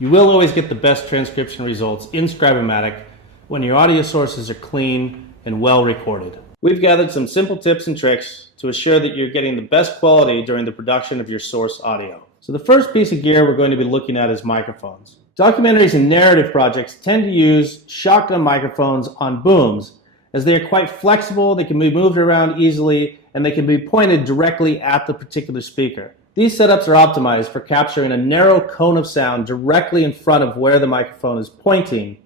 You will always get the best transcription results in Scribeomatic when your audio sources are clean and well recorded. We've gathered some simple tips and tricks to assure that you're getting the best quality during the production of your source audio. So the first piece of gear we're going to be looking at is microphones. Documentaries and narrative projects tend to use shotgun microphones on booms, as they are quite flexible, they can be moved around easily, and they can be pointed directly at the particular speaker. These setups are optimized for capturing a narrow cone of sound directly in front of where the microphone is pointing,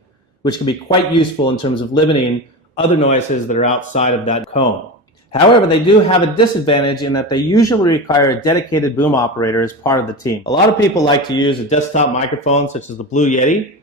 which can be quite useful in terms of limiting other noises that are outside of that cone. However, they do have a disadvantage in that they usually require a dedicated boom operator as part of the team. A lot of people like to use a desktop microphone such as the Blue Yeti,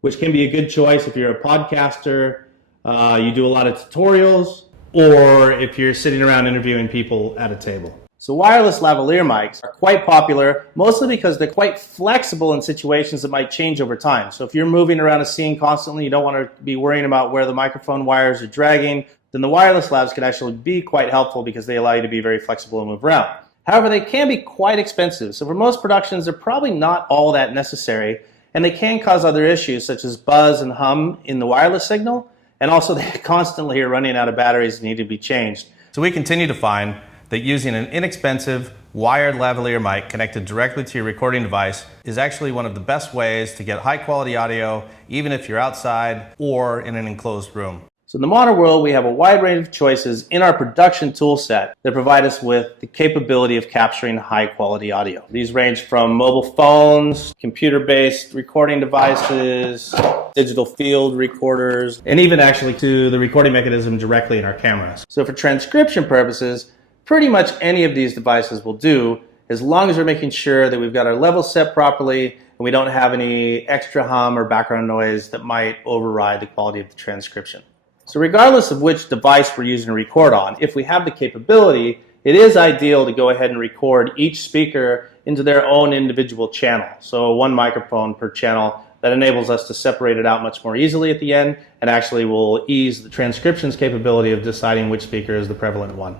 which can be a good choice if you're a podcaster, you do a lot of tutorials, or if you're sitting around interviewing people at a table. So wireless lavalier mics are quite popular, mostly because they're quite flexible in situations that might change over time. So if you're moving around a scene constantly, you don't want to be worrying about where the microphone wires are dragging, then the wireless lavs can actually be quite helpful because they allow you to be very flexible and move around. However, they can be quite expensive. So for most productions, they're probably not all that necessary, and they can cause other issues such as buzz and hum in the wireless signal, and also they constantly are running out of batteries and need to be changed. So we continue to find that using an inexpensive wired lavalier mic connected directly to your recording device is actually one of the best ways to get high quality audio, even if you're outside or in an enclosed room. So in the modern world, we have a wide range of choices in our production tool set that provide us with the capability of capturing high quality audio. These range from mobile phones, computer-based recording devices, digital field recorders, and even actually to the recording mechanism directly in our cameras. So for transcription purposes, pretty much any of these devices will do, as long as we're making sure that we've got our levels set properly and we don't have any extra hum or background noise that might override the quality of the transcription. So regardless of which device we're using to record on, if we have the capability, it is ideal to go ahead and record each speaker into their own individual channel. So one microphone per channel. That enables us to separate it out much more easily at the end, and actually will ease the transcription's capability of deciding which speaker is the prevalent one.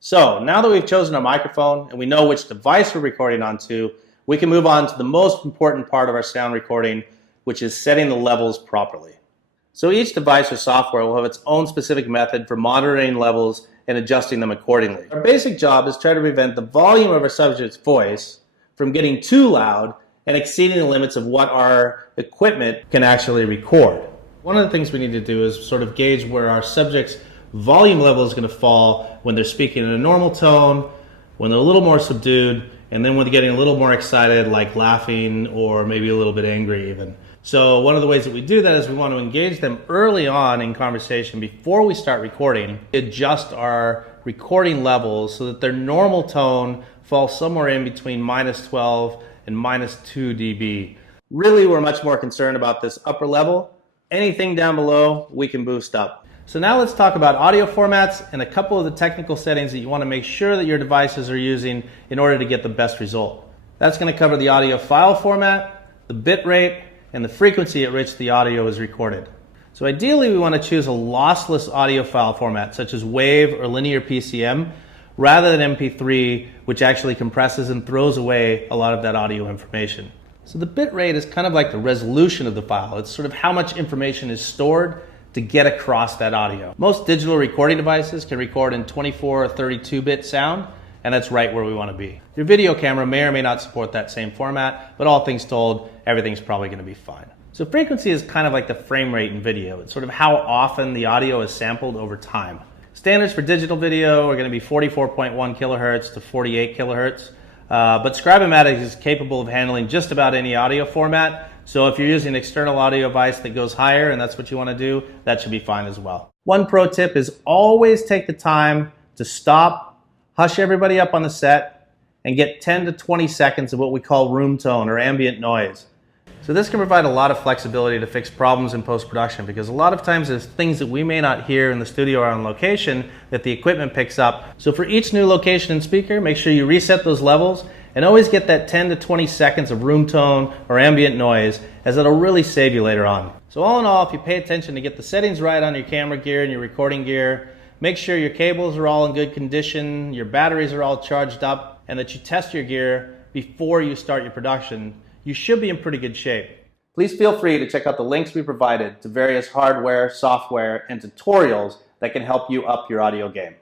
So now that we've chosen our microphone and we know which device we're recording onto, we can move on to the most important part of our sound recording, which is setting the levels properly. So each device or software will have its own specific method for monitoring levels and adjusting them accordingly. Our basic job is to try to prevent the volume of our subject's voice from getting too loud and exceeding the limits of what our equipment can actually record. One of the things we need to do is sort of gauge where our subject's volume level is going to fall when they're speaking in a normal tone, when they're a little more subdued, and then when they're getting a little more excited, like laughing or maybe a little bit angry even. So one of the ways that we do that is we want to engage them early on in conversation before we start recording, adjust our recording levels so that their normal tone falls somewhere in between -12 and -2 dB. Really, we're much more concerned about this upper level. Anything down below, we can boost up. So now let's talk about audio formats and a couple of the technical settings that you want to make sure that your devices are using in order to get the best result. That's going to cover the audio file format, the bit rate, and the frequency at which the audio is recorded. So ideally, we want to choose a lossless audio file format, such as WAV or linear PCM, rather than MP3, which actually compresses and throws away a lot of that audio information. So the bit rate is kind of like the resolution of the file. It's sort of how much information is stored to get across that audio. Most digital recording devices can record in 24 or 32-bit sound, and that's right where we want to be. Your video camera may or may not support that same format, but all things told, everything's probably going to be fine. So frequency is kind of like the frame rate in video. It's sort of how often the audio is sampled over time. Standards for digital video are going to be 44.1 kilohertz to 48 kilohertz, but Scribeomatic is capable of handling just about any audio format. So if you're using an external audio device that goes higher and that's what you want to do, that should be fine as well. One pro tip is always take the time to stop, hush everybody up on the set, and get 10 to 20 seconds of what we call room tone or ambient noise. So this can provide a lot of flexibility to fix problems in post-production, because a lot of times there's things that we may not hear in the studio or on location that the equipment picks up. So for each new location and speaker, make sure you reset those levels and always get that 10 to 20 seconds of room tone or ambient noise, as it'll really save you later on. So all in all, if you pay attention to get the settings right on your camera gear and your recording gear, make sure your cables are all in good condition, your batteries are all charged up, and that you test your gear before you start your production, you should be in pretty good shape. Please feel free to check out the links we provided to various hardware, software, and tutorials that can help you up your audio game.